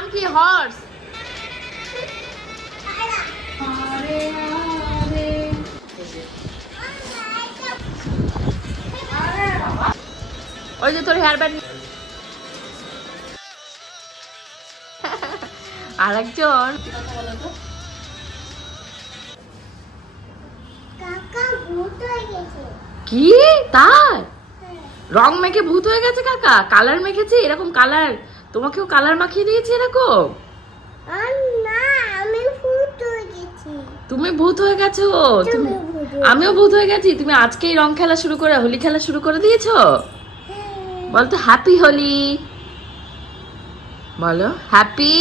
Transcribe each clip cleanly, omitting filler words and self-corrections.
নাম কি? হর্স। ওই যে তোর হেয়ার ব্যান্ড। আরেকজন কি তার রং মেখে ভূত হয়ে গেছে কাকা? কালার মেখেছে এরকম কালার? তোমাকেও কালার মাখিয়ে দিয়েছে এরকম? তুমি ভূত হয়ে গেছো? আমিও ভূত হয়ে গেছি। তুমি আজকেই রং খেলা শুরু করে হোলি খেলা শুরু করে দিয়েছো? বলতো হ্যাপি হোলি, বলো হ্যাপি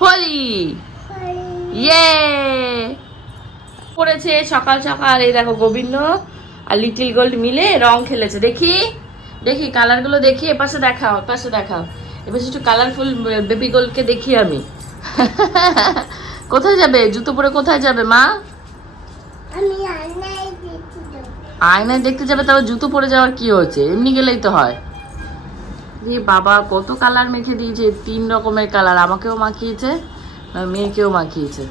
হোলি। ইয়ে পড়েছে সকাল সকাল। এই দেখো গোবিন্দ আর লিটল গোল্ড মিলে রং খেলেছে। দেখি দেখি কালার গুলো দেখি। এপাশে দেখাও, এপাশে দেখাও, এপাশে একটু কালারফুল বেবি গোল্ডকে দেখি আমি। কোথায় যাবে জুতো পরে? কোথায় যাবে মা? আয়নায় দেখতে যাবে? তবে জুতো পরে যাওয়ার কি হয়েছে? এমনি গেলেই তো হয়। বাবা কত কালার মেখে দিয়েছে, 3 রকমের কালার। আমাকেও মাখিয়েছে, মেয়েকেও মাখিয়েছে।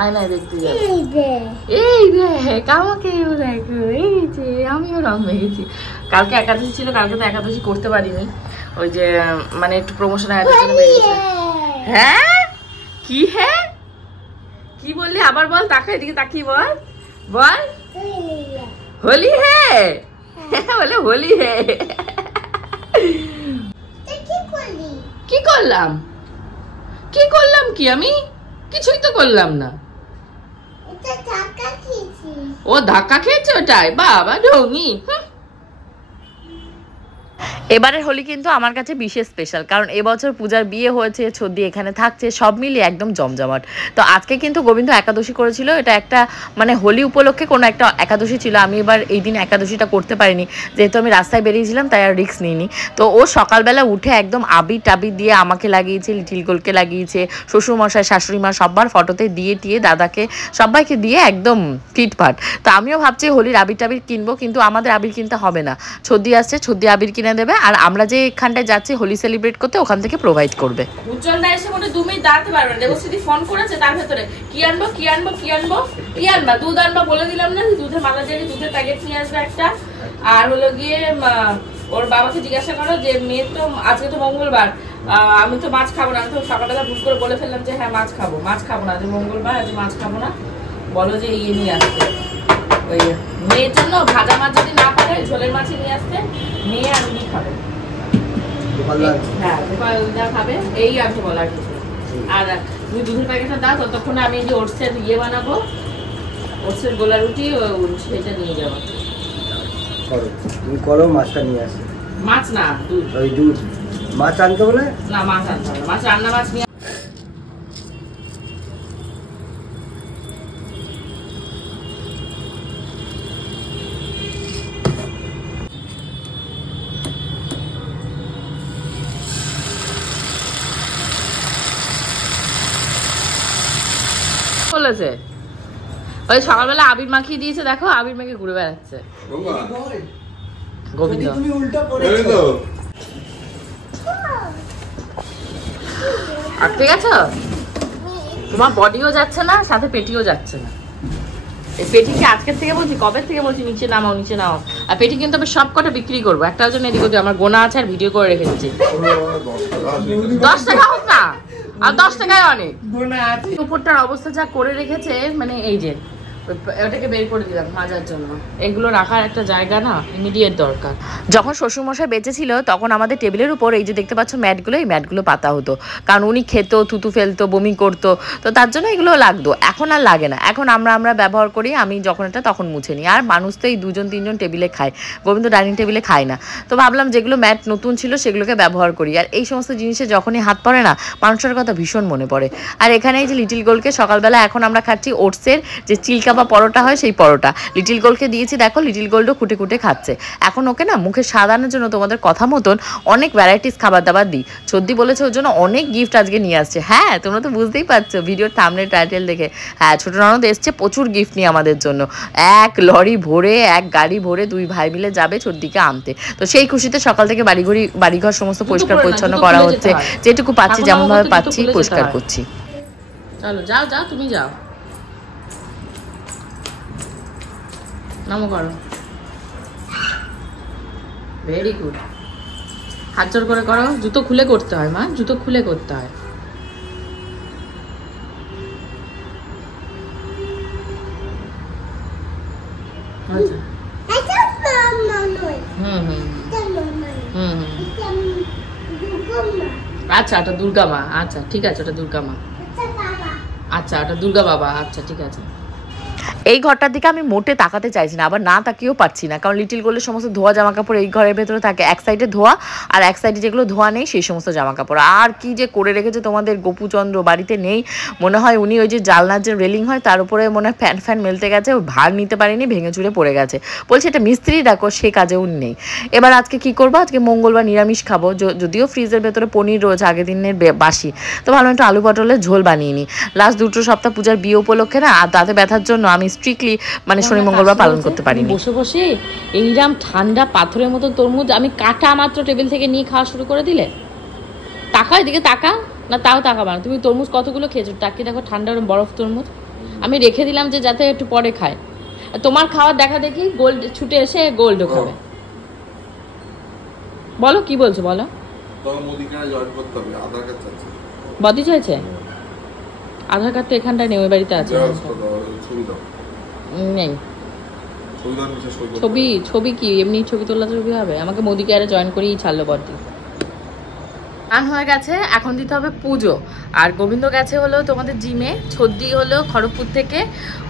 আয়নায় দেখতে যাবে। এই দেখ আমাকেও দেখো, এই যে আমিও রং মেখেছি। কালকে একাদশী ছিল, কালকে তো একাদশী করতে পারিনি। ওই যে মানে একটু প্রমোশন হ্যাঁ কি? হ্যাঁ কি বললি আবার বল? তাকাই দিকে তাকিয়ে বল, বল হোলি হ্যাঁ। বলে হোলি হ্যাঁ। কি করলাম? কি করলাম? কি আমি কিছুই তো করলাম না। ও ধাক্কা খেয়েছে ওটাই? বাবা ঢঙ্গি। এবারের হোলি কিন্তু আমার কাছে বিশেষ স্পেশাল, কারণ এবছর পূজার বিয়ে হয়েছে, ছদ্দি এখানে থাকছে, সব মিলিয়ে একদম জমজমাট। তো আজকে কিন্তু গোবিন্দ একাদশী করেছিল। এটা একটা মানে হোলি উপলক্ষে কোনো একটা একাদশী ছিল। আমি এবার এই দিন একাদশীটা করতে পারিনি, যেহেতু আমি রাস্তায় বেরিয়েছিলাম, তাই আর রিস্ক নিইনি। তো ও সকালবেলা উঠে একদম আবির টাবির দিয়ে আমাকে লাগিয়েছে, লিটিল গোলকে লাগিয়েছে, শ্বশুরমশাই শাশুড়ি মা সবার ফটোতে দিয়ে টিয়ে, দাদাকে সবাইকে দিয়ে একদম ফিটফাট। তো আমিও ভাবছি হোলির আবির টাবির কিনবো, কিন্তু আমাদের আবির কিনতে হবে না। ছদ্দি আসছে, ছদ্দি আবির কিনে দেবে, আর আমরা যে এখানটায় যাচ্ছি হোলি সেলিব্রেট করতে, ওখান থেকে প্রোভাইড করবে। উজ্জ্বল দা এসে মনে 2 মিনিট দাঁড়াতে পারবে না। দেবশ্রী ফোন করেছে, তার ভেতরে কি আনবো কি আনবো কি আনবো কি আনবা? দুধ আনবা বলে দিলাম না, দুধের মালা দিয়ে দুধের প্যাকেট নিয়ে আসবে একটা। আর হলো গিয়ে ওর বাবাকে জিজ্ঞাসা করো যে মেয়ে তো আজকে তো মঙ্গলবার, আমি তো মাছ খাবো না। আমি তো সকালবেলা ভুল করে বলে ফেললাম যে হ্যাঁ মাছ খাবো। মাছ খাবো না, আজ মঙ্গলবার, আজ মাছ খাবো না। বলো যে ইয়ে নিয়ে আসতে, ওই মেয়ের জন্য ভাজা মাছ যদি না পারে ঝোলের মাছই নিয়ে আসতে। মেয়ে আর উনি খাবে। হ্যাঁ গোপালদা খাবে, এই আছে বলার কিছু। আর তুমি দুধের প্যাকেটটা দাও, ততক্ষণ আমি যে ওটসের ইয়ে বানাবো, ওটসের গোলা রুটি, সেটা নিয়ে যাবো। তুমি করো, মাছটা নিয়ে আসো। মাছ না দুধ। ওই দুধ। মাছ আনতে বলে না, মাছ আনতে হবে। মাছ রান্না মাছ নিয়ে বলেছে। ওই সকালবেলা আবির মাখিয়ে দিয়েছে, দেখো আবির মেখে ঘুরে বেড়াচ্ছে গোবিন্দ। তুমি উল্টা পড়েছো। আর ঠিক আছে, তোমার বডিও যাচ্ছে না, সাথে পেটিও যাচ্ছে না। এই পেটিকে আজকের থেকে বলছি, কবে থেকে বলছি নিচে নামাও নিচে নামাও। আর পেটি কিন্তু আমি সব কটা বিক্রি করবো, একটার জন্য এদিকে আমার গোনা আছে আর ভিডিও করে রেখেছি। 10 টাকা হোক না, আর 10 টাকায় অনেক। উপরটার অবস্থা যা করে রেখেছে, মানে এই যে ওটাকে বের করে দিলাম মাজার জন্য। এগুলো রাখার একটা জায়গা না ইমিডিয়েট দরকার। যখন শ্বশুরমশাই বেঁচে ছিল, তখন আমাদের টেবিলের উপর এই যে দেখতে পাচ্ছ ম্যাটগুলো, এই ম্যাটগুলো পাতা হতো, কারণ উনি খেতো, থুতু ফেলতো, বমি করতো, তো তার জন্য এগুলো লাগতো। এখন আর লাগে না, এখন আমরা ব্যবহার করি। আমি যখন এটা তখন মুছে নিই। আর মানুষ তো এই 2-3 টেবিলে খায়, গোবিন্দ ডাইনিং টেবিলে খায় না। তো ভাবলাম যেগুলো ম্যাট নতুন ছিল সেগুলোকে ব্যবহার করি। আর এই সমস্ত জিনিসে যখনই হাত পড়ে না, মানুষের কথা ভীষণ মনে পড়ে। আর এখানে এই যে লিটিল গোলকে সকালবেলা এখন আমরা খাচ্ছি ওটসের যে চিল কাবাব বা পরোটা হয় সেই পরোটা লিটিল গোল্ডকে দিয়েছি। দেখো লিটিল গোল্ডও খুঁটে খুঁটে খাচ্ছে। এখন ওকে না মুখে স্বাদ আনার জন্য তোমাদের কথা মতন অনেক ভ্যারাইটিস খাবার দাবার দিই। সর্দি বলেছে ওর জন্য অনেক গিফট আজকে নিয়ে আসছে। হ্যাঁ তোমরা তো বুঝতেই পারছো ভিডিওর থাম্বনেল টাইটেল দেখে। হ্যাঁ ছোট ননদ এসছে প্রচুর গিফট নিয়ে আমাদের জন্য, এক লরি ভরে এক গাড়ি ভরে দুই ভাই মিলে যাবে সর্দিকে আনতে। তো সেই খুশিতে সকাল থেকে বাড়িঘর সমস্ত পরিষ্কার পরিচ্ছন্ন করা হচ্ছে, যেটুকু পাচ্ছি যেমন ভাবে পাচ্ছি পরিষ্কার করছি। চলো যাও যাও তুমি যাও, নামো করো। ভেরি গুড, হাত জোর করে করো। জুতো খুলে করতে হয় মা, জুতো খুলে করতে হয়। আচ্ছা ওটা দুর্গা মা, আচ্ছা ঠিক আছে ওটা দুর্গা মা, আচ্ছা ওটা দুর্গা বাবা, আচ্ছা ঠিক আছে। এই ঘরটার দিকে আমি মোটে তাকাতে চাইছি না, আবার না তাকিয়েও পারছি না, কারণ লিটিল গোল্ডের সমস্ত ধোয়া জামা কাপড় এই ঘরের ভেতরে থাকে। এক সাইডে ধোয়া আর এক সাইডে যেগুলো ধোয়া নেই সেই সমস্ত জামা কাপড়। আর কি যে করে রেখেছে তোমাদের গোপুচন্দ্র, বাড়িতে নেই মনে হয়। উনি ওই যে জালনার যে রেলিং হয় তার উপরে মনে হয় ফ্যান মেলতে গেছে, ভার নিতে পারিনি, ভেঙে চুরে পড়ে গেছে। বলছে এটা মিস্ত্রি ডাকো, সে কাজে উনি নেই। এবার আজকে কি করবো, আজকে মঙ্গলবার নিরামিষ খাবো, যদিও ফ্রিজের ভেতরে পনির রয়েছে আগের দিনের বাসি, তো ভাবলাম একটু আলু পটলের ঝোল বানিয়ে নিই। লাস্ট 2 সপ্তাহ পূজার বিয়ে উপলক্ষে না আর দাঁতে ব্যথার জন্য আমি স্ট্রিক্টলি মানে শনি মঙ্গলবার পালন করতে পারিনি। বসে বসে এইরকম ঠান্ডা পাথরের মতো তরমুজ আমি কাটা মাত্র টেবিল থেকে নিয়ে খাওয়া শুরু করে দিলে। তাকা এদিকে, তাকা না, তাও তাকাবা না। তুমি তরমুজ কতগুলো খেয়েছো, টাকি দেখো ঠান্ডা বরফ তরমুজ আমি রেখে দিলাম যে যাতে একটু পরে খায়। তোমার খাওয়ার দেখা দেখি গোল্ড ছুটে এসে গোল্ডও খাবে। বলো কি বলছো বলো। বদি চাইছে আধার কার্ড তো এখানটায় নেই, ওই বাড়িতে আছে। নেই ছবি কি এমনি ছবি তোলা ছবি হবে? আমাকে মোদি কেয়ারে জয়েন করেই ছাড়লো বডি। গান হয়ে গেছে, এখন দিতে হবে পুজো। আর গোবিন্দ গেছে হলো তোমাদের জিমে, ছদ্দি হলো খড়গপুর থেকে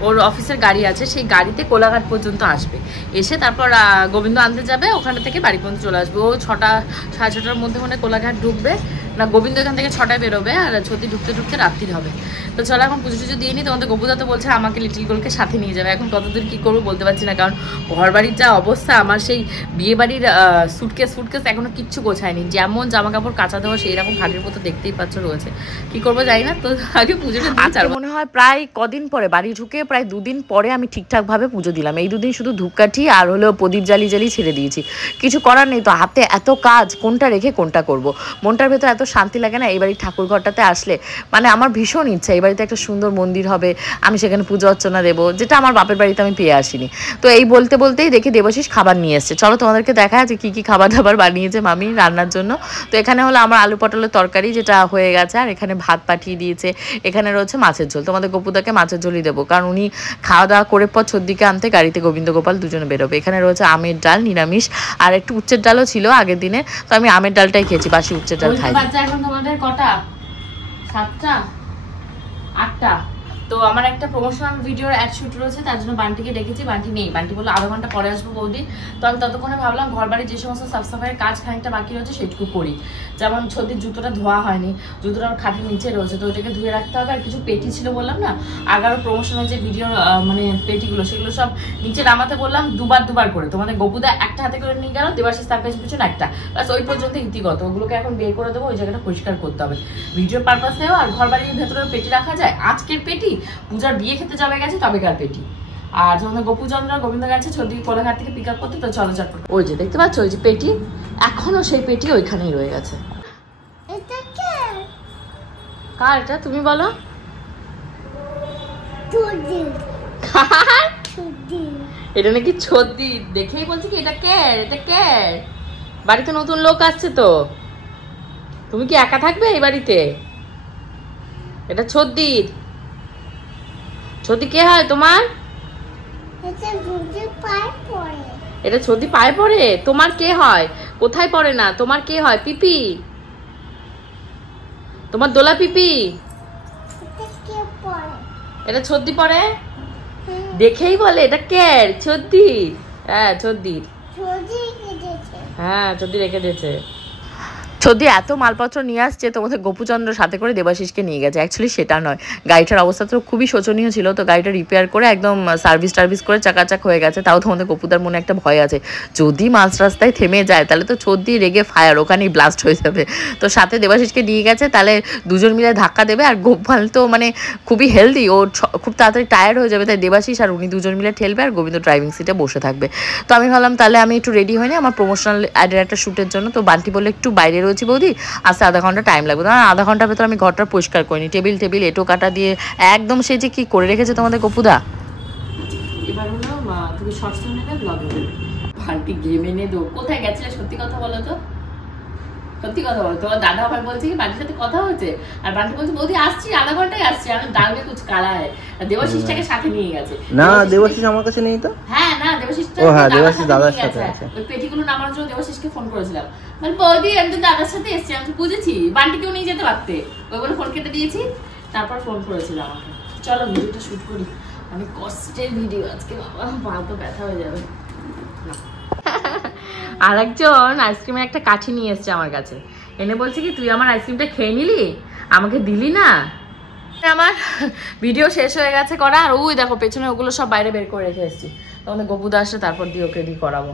ওর অফিসের গাড়ি আছে, সেই গাড়িতে কোলাঘাট পর্যন্ত আসবে, এসে তারপর গোবিন্দ আনতে যাবে, ওখানে থেকে বাড়ি পর্যন্ত চলে আসবে। ও 6টা সাড়ে 6টার মধ্যে মনে কোলাঘাট ঢুকবে না, গোবিন্দ এখান থেকে 6টায় বেরোবে আর ছদ্দি ঢুকতে ঢুকতে রাত্রির হবে। তো চলো এখন পুজো টুজো দিয়ে নিই। তোমাদের গোপুদা তো বলছে আমাকে লিটিল গোলকে সাথে নিয়ে যাবে, এখন কতদূর কী করবো বলতে পারছি না, কারণ ঘর বাড়ির যা অবস্থা, আমার সেই বিয়ে বাড়ির সুটকেস এখনো কিচ্ছু গোছায়নি, যেমন জামা কাপড় কাঁচা দেওয়া সেই রকম খাটের মতো দেখতেই পাচ্ছ রয়েছে, কি করবো জানি না। তো আগে পুজোটা আজকে মনে হয় প্রায় কদিন পরে বাড়ি ঢুকে প্রায় 2 দিন পরে আমি ঠিকঠাকভাবে পুজো দিলাম। এই 2 দিন শুধু ধূপকাঠি আর হলো প্রদীপ জ্বালি ছেড়ে দিয়েছি, কিছু করার নেই তো, হাতে এত কাজ, কোনটা রেখে কোনটা করব। মনটার ভেতর এত শান্তি লাগে না এই বাড়ির ঠাকুর ঘরটাতে আসলে, মানে আমার ভীষণ ইচ্ছা এই বাড়িতে একটা সুন্দর মন্দির হবে, আমি সেখানে পুজো অর্চনা দেবো, যেটা আমার বাপের বাড়িতে আমি পেয়ে আসিনি। তো এই বলতেই দেখি দেবাশিস খাবার নিয়ে এসছে। চলো তোমাদেরকে দেখা আছে কি কি খাবার দাবার বানিয়েছে মামি রান্নার জন্য। তো এখানে হলো আমার আলু পটলের তরকারি যেটা হয়ে গেছে, আর এখানে ভাত পাঠিয়ে দিয়েছে, এখানে রয়েছে মাছের ঝোল। তোমাদের গোপুদাকে মাছের ঝোলই দেবো, কারণ উনি খাওয়া দাওয়া করে পর ছদ্দিকে আনতে গাড়িতে গোবিন্দ গোপাল দুজনে বেরোবে। এখানে রয়েছে আমের ডাল নিরামিষ, আর একটু উচ্ছের ডালও ছিল আগের দিনে, তো আমি আমের ডালটাই খেয়েছি, বাসি উচ্ছের ডাল খাই। এখন তোমাদের কটা, 7টা 8টা। তো আমার একটা প্রমোশনাল ভিডিওর অ্যাড শুট রয়েছে, তার জন্য বান্টিকে ডেকেছি, বান্টি নেই, বান্টি বললো আধা ঘন্টা পরে আসবো বৌদি। তো আমি ততক্ষণে ভাবলাম ঘর বাড়ির যে সমস্ত সাফ সাফাইয়ের কাজ খানিকটা বাকি রয়েছে সেটুকু করি। যেমন ছদির জুতোটা ধোয়া হয়নি, জুতোটা খাটের নিচে রয়েছে, তো ওটাকে ধুয়ে রাখতে হবে। আর কিছু পেটি ছিল বললাম না, আগারও প্রমোশনাল যে ভিডিও মানে পেটিগুলো, সেগুলো সব নিচে নামাতে বললাম দুবার করে। তোমাদের গোপুদা একটা হাতে করে নিয়ে গেল, দেবাশিস তার পিছনে একটা, ব্যাস ওই পর্যন্ত ইতিগত। ওগুলোকে এখন বের করে দেবো, ওই জায়গাটা পরিষ্কার করতে হবে ভিডিওর পারপাসেও। আর ঘর বাড়ির ভেতরে পেটি রাখা যায়, আজকের পেটি পূজার বিয়ে খেতে যাবে গেছে তবেকার পেটি। আর তোমাদের গোপুচন্দ্র গোবিন্দ গেছে ছদ্দিকে কোলাঘাট থেকে পিক আপ করতে, তো চলো চটপট। ওই যে দেখতে পাচ্ছ ওই যে পেটি, এখনো সেই পেটি ওইখানেই রয়ে গেছে। কার এটা তুমি বলো? এটা নাকি ছদ্দি, দেখেই বলছি কি এটা কে, এটা কে? বাড়িতে নতুন লোক আসছে তো, তুমি কি একা থাকবে এই বাড়িতে? এটা ছদ্দির। ছদ্দি কে হয় তোমার? এটা ছদ্দি পায়ে পড়ে, তোমার কে হয়? কোথায় পড়ে না, তোমার কে হয়? পিপি, তোমার দোলা পিপি। এটা ছদ্দি পড়ে, দেখেই বলে এটা কে? ছদ্দি। হ্যাঁ ছদ্দি, হ্যাঁ ছদ্দি রেখে দিয়েছে। যদি এত মালপত্র নিয়ে আসছে তোমাদের গোপুচন্দ্র সাথে করে দেবাশিসকে নিয়ে গেছে, অ্যাকচুয়ালি সেটা নয়, গাড়িটার অবস্থা তো খুবই শোচনীয় ছিল, তো গাড়িটা রিপেয়ার করে একদম সার্ভিস করে চাকাচাক হয়ে গেছে। তাও তোমাদের গোপুদার মনে একটা ভয় আছে, যদি মাঝ রাস্তায় থেমে যায় তাহলে তো ছর্দি রেগে ফায়ার, ওখানেই ব্লাস্ট হয়ে যাবে। তো সাথে দেবাশিসকে নিয়ে গেছে, তাহলে দুজন মিলে ধাক্কা দেবে, আর গোপাল তো মানে খুবই হেলদি, ও খুব তাড়াতাড়ি টায়ার্ড হয়ে যাবে, তাই দেবাশিস আর উনি দুজন মিলে ঠেলবে আর গোবিন্দ ড্রাইভিং সিটে বসে থাকবে। তো আমি ভাবলাম তাহলে আমি একটু রেডি হয়নি আমার প্রমোশনাল অ্যাডের একটা শ্যুটের জন্য। তো বান্টি বললে একটু বাইরে রয়েছি বৌদি, আসতে আধা ঘন্টা টাইম লাগবে। তো আধা ঘন্টার ভেতর আমি ঘরটা পরিষ্কার করিনি, টেবিল এটো কাটা দিয়ে একদম সে যে কি করে রেখেছে তোমাদের গোপুদা। এবার হলো তুমি শর্টস নেবে, ব্লগ নেবে, বান্টি গেমে নে দো। কোথায় গেছিলে সত্যি কথা বলো তো, সত্যি কথা বলো। তোমার দাদা আবার বলছে কি বান্টির সাথে কথা হয়েছে, আর বান্টি বলছে বৌদি আসছি, আধা ঘন্টায় আসছি। আমি দাঁড় মে কুছ কালা হয়, দেবাশিসটাকে সাথে নিয়ে গেছে। না দেবাশিস আমার কাছে নেই তো। হ্যাঁ না দেবাশিস তো, ও হ্যাঁ দেবাশিস দাদার সাথে আছে। ওই পেটিগুলো নামার জন্য দেবাশিসকে ফোন করেছিলাম, মানে বৌদি আমি তো দাদার সাথে এসেছি। আমি তো বুঝেছি বান্টিকেও নিয়ে যেতে পারতে, ওই বলে ফোন কেটে দিয়েছি। তারপর ফোন করেছিলাম আমাকে, চলো ভিডিওটা শুট করি, অনেক কষ্টের ভিডিও আজকে, বাবা পা তো ব্যথা হয়ে যাবে। আর একজন আইসক্রিমের একটা কাঠি নিয়ে এসছে আমার কাছে, এনে বলছে কি তুই আমার আইসক্রিমটা খেয়ে নিলি, আমাকে দিলি না। আমার ভিডিও শেষ হয়ে গেছে করা, আর ওই দেখো পেছনে ওগুলো সব বাইরে বের করে রেখে এসেছি। তখন গোপুদা আসলে তারপর দিয়ে ওকে রেডি করাবো,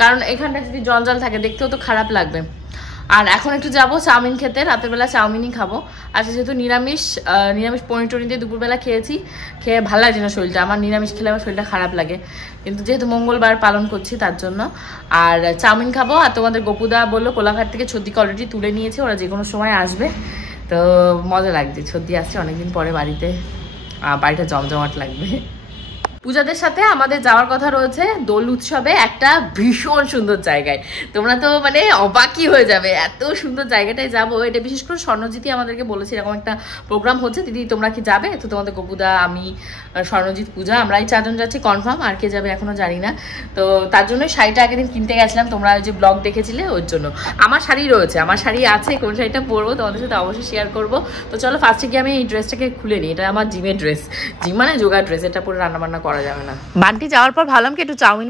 কারণ এখানটা যদি জঞ্জাল থাকে দেখতেও তো খারাপ লাগবে। আর এখন একটু যাবো চাউমিন খেতে, রাতের বেলা চাউমিনই খাবো। আজকে যেহেতু নিরামিষ পনির টনি দিয়ে দুপুরবেলা খেয়েছি, খেয়ে ভালো লাগছে না শরীরটা আমার, নিরামিষ খেলে আমার শরীরটা খারাপ লাগে, কিন্তু যেহেতু মঙ্গলবার পালন করছি তার জন্য। আর চাউমিন খাবো। আর তোমাদের গোপুদা বললো কোলাঘাট থেকে ছদ্দিকে অলরেডি তুলে নিয়েছে, ওরা যে কোনো সময় আসবে, তো মজা লাগছে, ছদ্দি আসছে অনেকদিন পরে বাড়িতে, বাড়িটা জমজমাট লাগবে। পূজাদের সাথে আমাদের যাওয়ার কথা রয়েছে দোল উৎসবে একটা ভীষণ সুন্দর জায়গায়, তোমরা তো মানে অবাকই হয়ে যাবে, এত সুন্দর জায়গাটায় যাবো। এটা বিশেষ করে স্বর্ণজিৎই আমাদেরকে বলেছে এরকম একটা প্রোগ্রাম হচ্ছে, দিদি তোমরা কি যাবে? তো তোমাদের গোপুদা, আমি, স্বর্ণজিৎ, পূজা, আমরাই চারজন যাচ্ছি কনফার্ম, আর কে যাবে এখনো জানি না। তো তার জন্য শাড়িটা আগের দিন কিনতে গেছিলাম, তোমরা যে ব্লগ দেখেছিলে ওর জন্য। আমার শাড়ি রয়েছে, আমার শাড়ি আছে, কোন শাড়িটা পরবো তোমাদের সাথে অবশ্যই শেয়ার করবো। তো চলো ফার্স্টে গিয়ে আমি এই ড্রেসটাকে খুলে নিই, এটা আমার জিমের ড্রেস, জিম মানে যোগা ড্রেস, এটা পরে রান্নাবান্না করা যাবে না। বান্টি যাওয়ার পর ভাবলাম কি একটু চাউমিন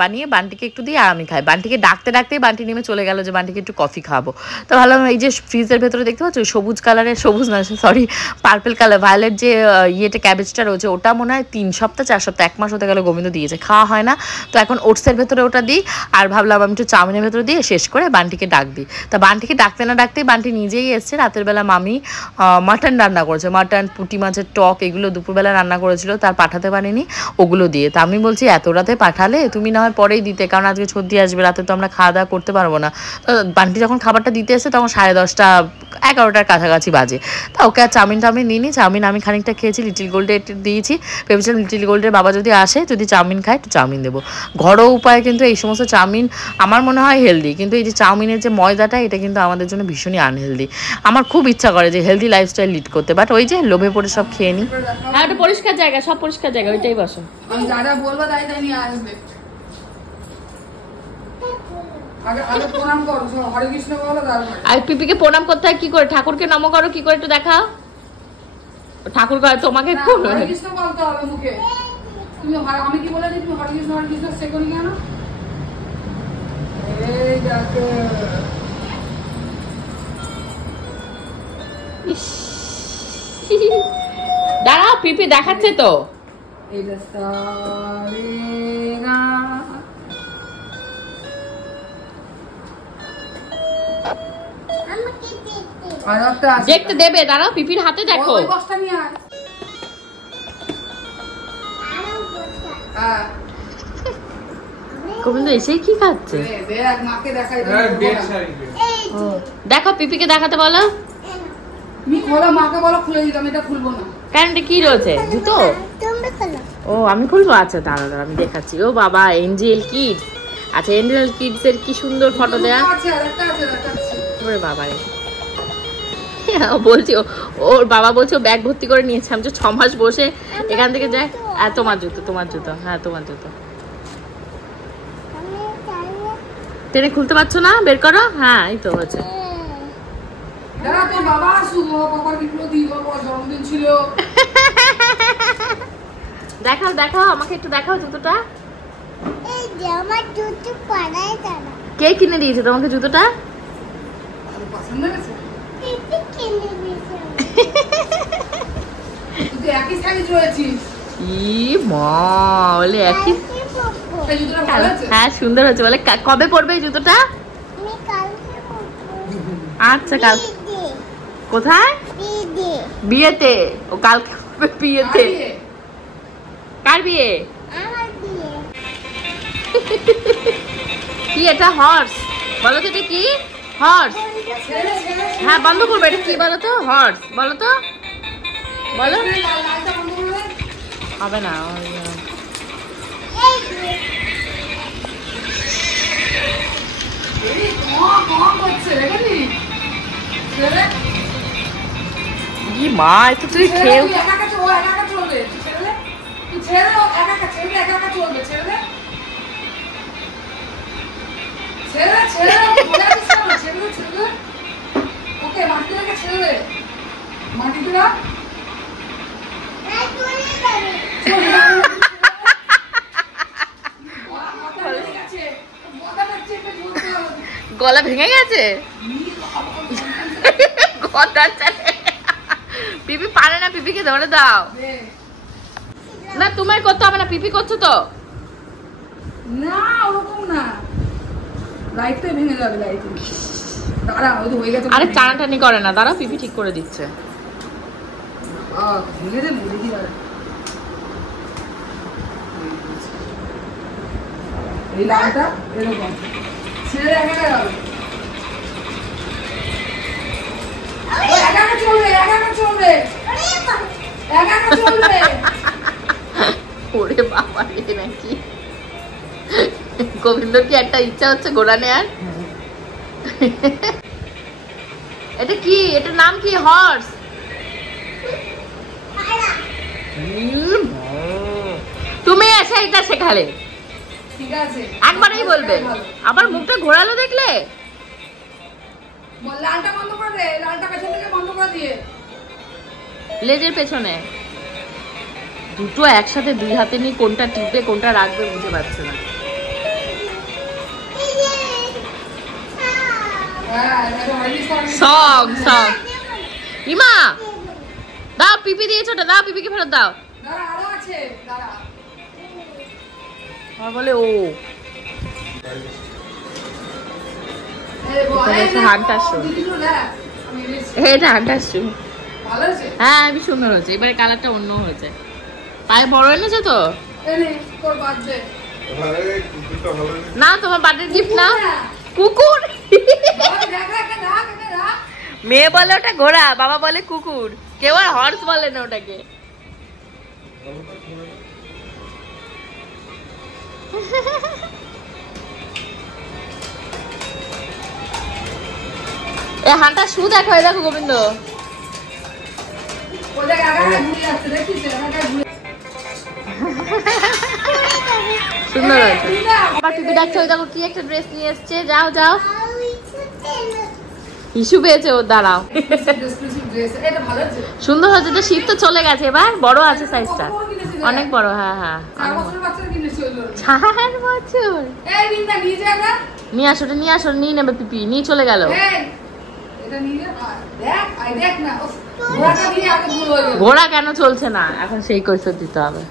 বানিয়ে বান্টিকে একটু দিয়ে আর আমি খাই। বান্টিকে ডাকতেই বান্টি নেমে চলে গেল যে বান্টিকে একটু কফি খাবো। তো ভাবলাম এই যে ফ্রিজের ভেতরে দেখতে পাচ্ছ সবুজ কালারের, সবুজ না সরি পার্পল কালার ভায়োলেট যে ইয়েটা ক্যাবেজটা রয়েছে, ওটা মনে হয় 3 সপ্তাহ 4 সপ্তাহ 1 মাস হতে গেলে গোবিন্দ দিয়েছে, খাওয়া হয় না। তো এখন ওটসের ভেতরে ওটা দিই, আর ভাবলাম আমি একটু চাউমিনের ভেতরে দিয়ে শেষ করে বান্টিকে ডাক দিই। তা বান্টিকে ডাকতে না ডাকতেই বান্টি নিজেই এসছে। রাতের বেলা মামি মাটন রান্না করেছে, মাটন, পুঁটি মাছের টক, এগুলো দুপুরবেলা রান্না করেছিল, তার পাঠাতে পারিনি ওগুলো দিয়ে। তা আমি বলছি এত রাতে পাঠালে তুমি না হয় পরেই দিতে, কারণ আজকে ছর্দি আসবে, রাতে তো আমরা খাওয়া দাওয়া করতে পারবো না। তো বান্টি যখন খাবারটা দিতে এসে তখন 10:30 11টার কাছাকাছি বাজে। তা ওকে আর চাউমিন দিইনি, চাউমিন আমি খানিকটা খেয়েছি, লিটিল গোল্ডে দিয়েছি, ভেবেছিলাম লিটিল গোল্ডের বাবা যদি আসে যদি চাউমিন খায় একটু চাউমিন দেবো। ঘরোয়া উপায়ে কিন্তু এই সমস্ত চাউমিন আমার মনে হয় হেলদি, কিন্তু এই যে চাউমিনের যে ময়দাটা এটা কিন্তু আমাদের জন্য ভীষণই আনহেলদি। আমার খুব ইচ্ছা করে যে হেলদি লাইফস্টাইল লিড করতে, বাট ওই যে লোভে পড়ে সব খেয়ে নিই। হ্যাঁ ওটা পরিষ্কার জায়গা, সব পরিষ্কার জায়গা, ওইটাই বসো। আমি দাদা বলবো তাই নিয়ে আসবে। আগে প্রণাম করো, হরে কৃষ্ণ বলো তারপরে। আর পিপিকে প্রণাম করতে হয় কি করে, ঠাকুরকে নম করো কি করে একটু দেখাও। ঠাকুর তোমাকে হরে কৃষ্ণ বলতে হবে মুখে। তুমি আমি কি বলে দিই, তুমি হরে কৃষ্ণ শেখনি কেন? এই দেখো দাঁড়াও পিপি দেখাচ্ছে তো। দেখতে দেবে, দাঁড়াও পিপির হাতে দেখো। গোবিন্দ এসেই কি খাচ্ছে দেখো, পিপিকে দেখাতে বলো। মাকে বলো খুলে দিতাম, এটা খুলবো না। প্যান্টে কি রয়েছে, জুতো? ও আমি খুলবো, আচ্ছা দাঁড়া আমি দেখাচ্ছি। ও বাবা এঞ্জেল কিডস, আচ্ছা এঞ্জেল কিডস এর কি সুন্দর ফটো দেয়া। ওরে বাবা রে, বলছি ওর বাবা বলছে ও ব্যাগ ভর্তি করে নিয়েছে। আমি 6 মাস বসে এখান থেকে যাই। তোমার জুতো, হ্যাঁ তোমার জুতো। টেনে খুলতে পারছো না, বের করো। হ্যাঁ এই তো হচ্ছে। দেখাও আমাকে একটু দেখাও জুতোটা। এই যে আমার জুতো পরাই দাঁড়া। কে কিনে দিয়েছে তোমাকে জুতোটা? পছন্দ হয়েছে? তুই একই সাইজ রয়েছিস। ই মা, বলে একই। এই জুতোটা ভালো আছে? হ্যাঁ সুন্দর হচ্ছে। বলে কবে পরবে এই জুতোটা? আচ্ছা কাল। কোথায়? বিয়েতে। ও কালকে পরবে বিয়েতে। কার বিয়ে? কি এটা হর্স? বলো তো এটা কি? হর্স। হ্যাঁ বন্ধ করবে। এটা কি বলো তো? হর্স বলো তো, বলো। হবে না। কি মা, এটা তুই খেয়ে ওকে মাটি রেখে ছেড়ে মাটি দিলা গলা ভেঙে গেছে। পিপি পারে না, পিপিকে ধরে দাও। না তোমায় করতে হবে না, পিপি করছো তো। না ওরকম না, লাইটটা ভেঙে যাবে। লাইট দাঁড়া, ওই তো হয়ে গেছে। আরে টানাটানি করে না, দাঁড়া পিপি ঠিক করে দিচ্ছে। ভেঙে দে, বলে দিই। এই লাইটটা এরকম ছেড়ে একা যাবে। একা চলবে, একা চলবে, একা চলবে। ওরে বাবা রে, নাকি গোবিন্দ কি একটা ইচ্ছা হচ্ছে ঘোড়া নেয়ার? এটা কি? এটার নাম কি? হর্স। তুমি এসে এটা শেখালে। ঠিক আছে, একবারই বলবে। আবার মুখটা ঘোরালো দেখলে। লালটা বন্ধ করে দে, লালটা পেছন থেকে বন্ধ করে দিয়ে। লেজের পেছনে দুটো একসাথে দুই হাতে নিয়ে কোনটা টিপে কোনটা রাখবে বুঝতে পারছে না। সং সং ইমা দাও, পিপি দিয়েছো ওটা দাও, পিপিকে ফেরত দাও। দাঁড়া, আরো আছে, দাঁড়া। আর বলে ও হ্যাঁ আমি সুন্দর হয়েছে। এবারে কালারটা অন্য হয়েছে। পায়ে বড় এনেছো তো? না তোমার বার্থডে গিফট না, কুকুর। মেয়ে বলে ওটা ঘোড়া, বাবা বলে কুকুর। কেউ আর হর্স বলে না ওটাকে। এ হাঁটা শু দেখো, দেখো গোবিন্দ সুন্দর হয়েছে। আবার পিপি ডাকছে, ওই দেখো কি একটা ড্রেস নিয়ে এসছে। যাও যাও, ইস্যু পেয়েছে ও। দাঁড়াও, সুন্দর হয়েছে তো। শীত তো চলে গেছে, এবার বড় আছে সাইজটা, অনেক বড়। হ্যাঁ হ্যাঁ 4 বছর। নিয়ে আসো, নিয়ে আসো, নিয়ে নেবে পিপি, নিয়ে চলে গেল। ঘোড়া কেন চলছে না এখন সেই কৈফিয়ত দিতে হবে।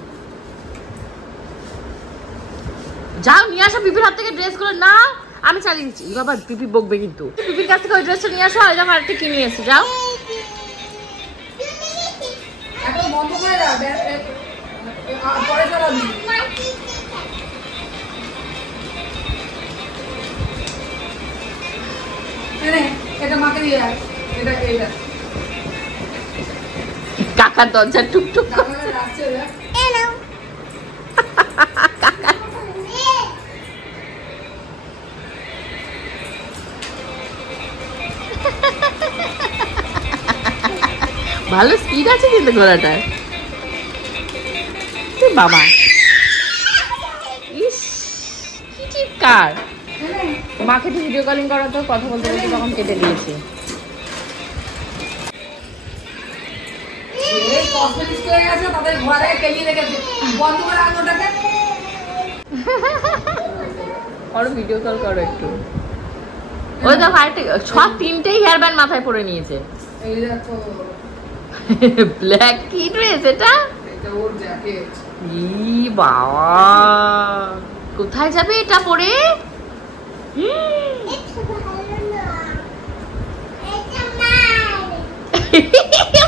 যাও নিয়ে আসো পিপির হাত থেকে ড্রেস গুলো। না আমি চালিয়ে দিচ্ছি বাবা, পিপি বকবে কিন্তু। পিপির কাছ থেকে ওই ড্রেসটা নিয়ে আসো। ওই দেখো আরেকটা কিনে এসে যাও। কাকার দরজা টুকটুক ভালো স্পিড আছে কিন্তু ঘোড়াটার। বাবা ইস কি চিৎকার। মাকে একটু ভিডিও কলিং করা তো, কথা বলতে বলতে তখন কেটে দিয়েছি। ভিডিও কল করো একটু। ওই দেখো আরেকটা, সব তিনটেই হেয়ার ব্যান্ড মাথায় পরে নিয়েছে। এই দেখো ব্ল্যাক কি ড্রেস এটা? এটা ওর জ্যাকেট। ই বাবা, কোথায় যাবে এটা পরে?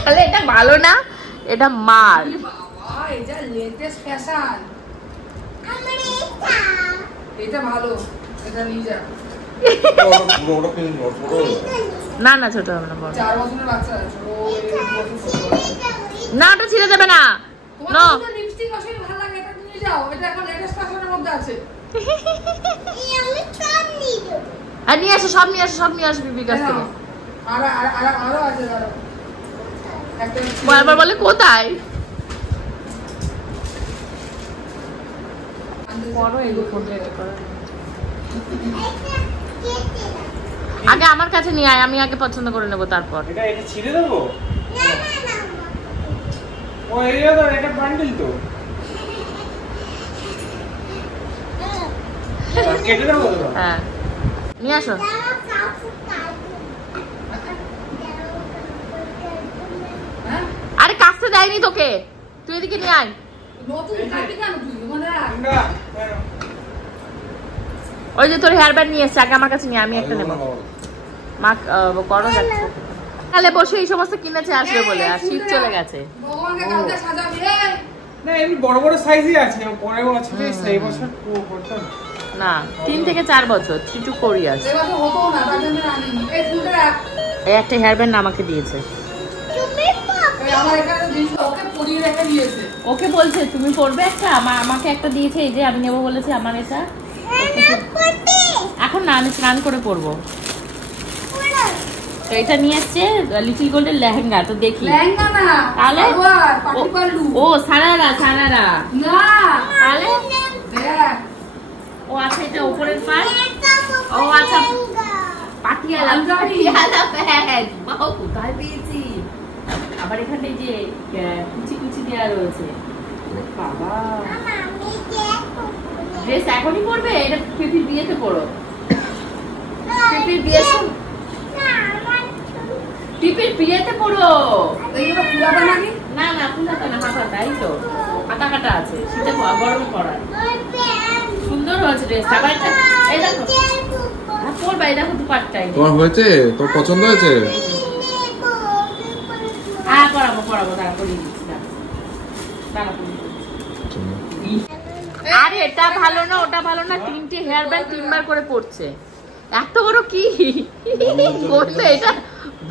বলে এটা ভালো না, এটা মার। বাবা এটা লেটেস্ট ফ্যাশন, এটা ভালো, এটা নিয়ে যা। না না ছোট হবে না, বড় 4 বছরের বাচ্চা আছে ও। না ওটা ছিঁড়ে যাবে না। নো তোমার লিপস্টিক আসলে ভালো লাগে, এটা নিয়ে যাও, এটা এখন লেটেস্ট ফ্যাশনের মধ্যে আছে। আর নিয়ে আসো, সব নিয়ে আসো, সব নিয়ে আসো বিবির কাছ থেকে। আরো আছে, আরো একটা বারবার বলে কোথায় বড় এগো ফোন এটা করো। আগে আমার কাছে নিয়ে আয়, আমি আগে পছন্দ করে নেব তারপর। এটা ছিঁড়ে দেবো? ও এইটা তো এটা বান্ডেল তো, কেটে দেবো তো? হ্যাঁ নিয়ে আসো। হ্যাঁ আরে কাছে দেয়নি তোকে, তুই এদিকে নিয়ে আয়। নতুন কাটি কেন তুই ওখানে রাখ। ওই যে তোর হেয়ার ব্যান্ড নিয়ে এসছে, আগে আমার কাছে নিয়ে, আমি একটা নেবো। মা করো যাচ্ছে তাহলে বসে এই সমস্ত কিনেছে আসবে বলে, আর শীত চলে গেছে। ভগবানকে কালকে সাজাবি রে। না এমনি বড় বড় সাইজই আছে, পরের বছর এই বছর করতে না 3 থেকে 4 বছর, 3 to 4 years। এবার তো হতো না, তার জন্য আনিনি। এই ফুলটা রাখ। এই একটা হেয়ার ব্যান্ড আমাকে দিয়েছে। এই আমার এখানে জিনিস ওকে পরিয়ে রেখে দিয়েছে। ওকে বলছে তুমি পরবে একটা, আমাকে একটা দিয়েছে, এই যে আমি নেবো বলেছি আমার এটা। এখন না আমি স্নান করে পরবো। তো এটা নিয়ে এসছে লিটল গোল্ডের লেহেঙ্গা, তো দেখি। লেহেঙ্গা না, তাহলে সালোয়ার, পাটি পাল্লু। ও সারারা সারারা না তাহলে দেখ, ও আচ্ছা এটা উপরের পাশ। ও আচ্ছা পাটিয়ালা পাঞ্জাবি। পাটিয়ালা প্যান্ট, বাহ কোথায় পেয়েছি। আবার এখানে যে কুচি কুচি দেওয়া রয়েছে। বাবা ড্রেস এখনই পরবে? এটা পিপির বিয়েতে পরো। পিপির বিয়ে, পিপির বিয়েতে পরো। এইগুলো পুরাটা নাকি? না না ফুলাটা না, হাতা, তাই তো হাতা কাটা আছে, শীতে গরমে পরার। সুন্দর হয়েছে ড্রেসটা। আবার এটা এই দেখো, হ্যাঁ পরবা, এই দেখো দুপাট্টাই। তোমার হয়েছে? তোর পছন্দ হয়েছে? হ্যাঁ পরাবো পরাবো, তারা পরিয়ে দিচ্ছি। দাঁড়া পরিয়ে দিচ্ছি। আরে এটা ভালো না, ওটা ভালো না, 3টে হেয়ার ব্যান্ড 3 বার করে পড়ছে। এত বড় কি গোবিন্দ এটা,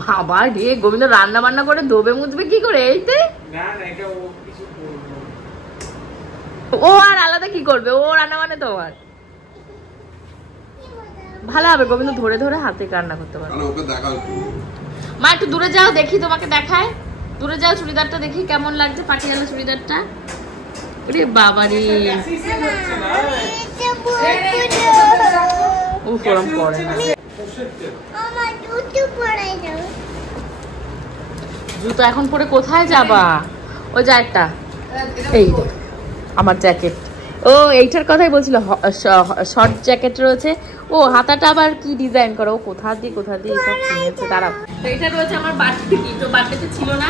বাবা রে গোবিন্দ রান্না বান্না করে ধোবে মুছবে কি করে? এইতে না না এটা ও কিছু করবে, ও আর আলাদা কি করবে? ও রান্না মানে তোমার ভালো হবে। গোবিন্দ ধরে ধরে হাতে রান্না করতে পারবে। তাহলে ওকে দেখাও একটু। মা একটু দূরে যাও, দেখি তোমাকে দেখায়। দূরে যাও, চুড়িদারটা দেখি কেমন লাগছে, পাটিয়ালা চুড়িদারটা। ওরে বাবা রে, ও গরম পড়ে না। জুতো এখন পরে কোথায় যাবা? ওই জ্যাকেটটা, এই দেখ আমার জ্যাকেট। ও এইটার কথাই বলছিল, শর্ট জ্যাকেট রয়েছে। ও হাতাটা আবার কি ডিজাইন করা, ও কোথা দিয়ে সব কিনেছে। দাঁড়াও, তো এটা রয়েছে আমার বার্থডে গিফট। তো বার্থডেতে ছিল না,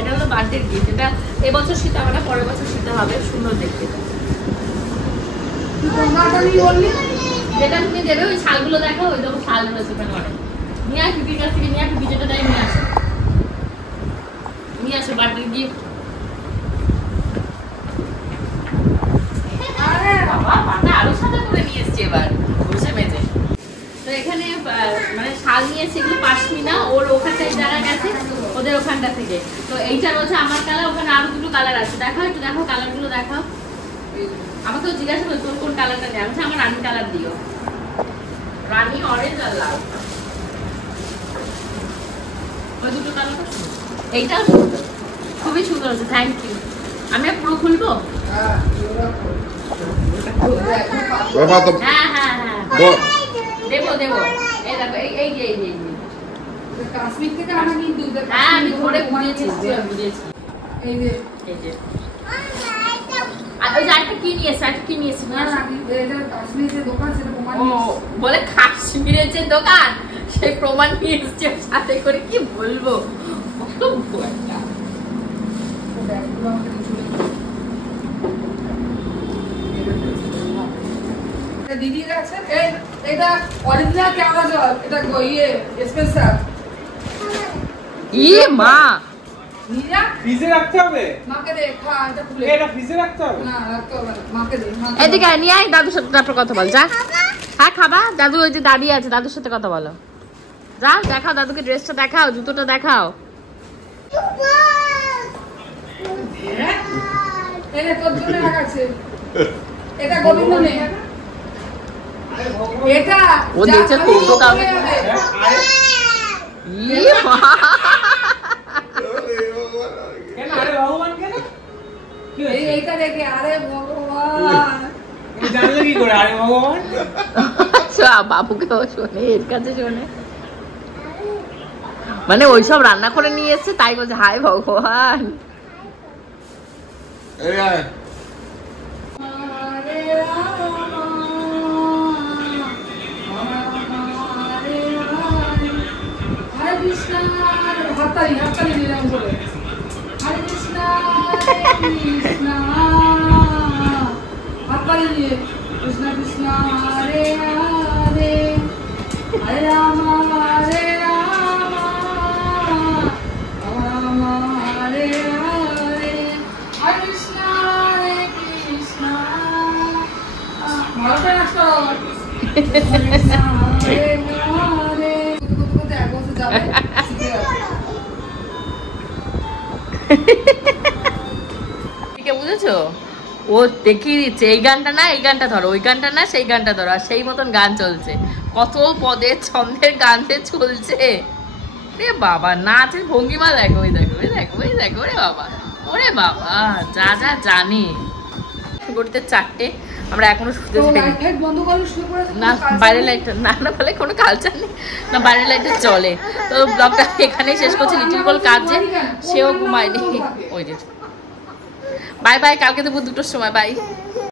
এটা হলো বার্থডে গিফট। এটা এবছর শীতে হবে না, পরের বছর শীতে হবে। সুন্দর দেখতে। যেটা তুমি দেবে ওই শালগুলো দেখো, ওই দেখো শাল রয়েছে ওখানে অনেক। নিয়ে আসি পিপির কাছ থেকে, নিয়ে আসি, যেটা তাই নিয়ে আসো, নিয়ে আসো বার্থডে গিফট। বাবা পাটা আরো সাদা করে নিয়ে এসছে এবার বসে মেজে। তো এখানে মানে শাল নিয়েছে, এগুলো পাশমিনা, ওর ওখানটায় যারা গেছে ওদের ওখানটা থেকে। তো এইটা রয়েছে আমার কালার, ওখানে আরো দুটো কালার আছে। দেখো একটু, দেখো কালারগুলো দেখাও। আমাকেও জিজ্ঞাসা করে তোর কোন কালারটা নেই, আমি আমার রানী কালার দিও। রানী অরেঞ্জ আর লাল, ওই দুটো কালারটা সুন্দর। এইটাও সুন্দর, খুবই সুন্দর হচ্ছে। Thank you. আমি পুরো খুলবো? হ্যাঁ হ্যাঁ হ্যাঁ দেবো দেবো। এই দেখো এই যে কাশ্মীর থেকে আনা কিন্তু। হ্যাঁ আমি ধরে বুঝিয়েছি বুঝিয়েছি। এই যে এই যে ওই যে আরেকটা কি নিয়েছে, আরেকটা কি নিয়েছে? না না, এটা কাশ্মীরের যে দোকান সেটা প্রমাণ ও নিয়েছে। বলে কাশ্মীরের যে দোকান সেই প্রমাণ নিয়ে এসছে সাথে করে, কি বলবো কত ভয়টা। ও ব্যাগগুলো আমাকে দিয়ে চলে গেছে। এটা দিদির কাছে এটা অরিজিনাল কেওড়া জল, এটা ইয়ে স্পেশাল। ইয়ে মা, নিরা ফ্রিজে রাখতে হবে? মাকে দে, খা এটা খুলে। এটা ফ্রিজে রাখতে হবে? না রাখতে হবে না, মাকে দে। এদিকে আয়, নিয়ে আয়, দাদুর সাথে তারপর কথা বল যা। হ্যাঁ খাবা, দাদু ওই যে দাঁড়িয়ে আছে, দাদুর সাথে কথা বলো। যা দেখাও দাদুকে, ড্রেসটা দেখাও, জুতোটা দেখাও। এটা তোর জন্য রাখাছে, এটা গোবিন্দ নে। এটা ও দেখছে কৌটো কাউকে। ইয়ে মা, কেন? আরে ভগবান কেন? কি হয়েছে? এইটা দেখে আরে ভগবান। তুমি জানলে কি করে আরে ভগবান? আচ্ছা বাবুকেও শোনে, এর কাছে শোনে, মানে ওইসব রান্না করে নিয়ে এসছে তাই বলছে হায় ভগবান। এই আয়। হরে রাম, হরে হরে, হরে কৃষ্ণ, হাততালি নিলাম করে। হরে কৃষ্ণ কৃষ্ণ, হাততালি দিয়ে কৃষ্ণ কৃষ্ণ হরে হরে, হরে রাম হরে রাম, রাম হরে হরে, হরে কৃষ্ণ কৃষ্ণ। ভালো করে নাচ করো। হরে কৃষ্ণ হরে হরে। করতে এক বছর যাবে, শিখে যাবে। ঠিক বুঝেছো? ও দেখিয়ে দিচ্ছে এই গানটা না, এই গানটা ধরো, ওই গানটা না, সেই গানটা ধরো, আর সেই মতন গান চলছে। কত পদের ছন্দের গান যে চলছে রে বাবা, নাচের ভঙ্গিমা দেখো, ওই দেখো, ওই দেখো, ওই দেখো, ওরে বাবা, ওরে বাবা, যা যা জানি। গড়িতে 4টে, আমরা এখনো শুতে তো যাইনি। লাইট ফাইট বন্ধ করে শুয়ে পড়েছে। না বাইরের লাইটটা না, না বলে কোনো কালচার নেই না, বাইরের লাইটটা চলে। তো ব্লগটা এখানেই শেষ করছি। লিটিল গোল কাজে, সেও ঘুমায়নি। ওই যে বাই বাই, কালকে দেবো 2টোর সময়, বাই।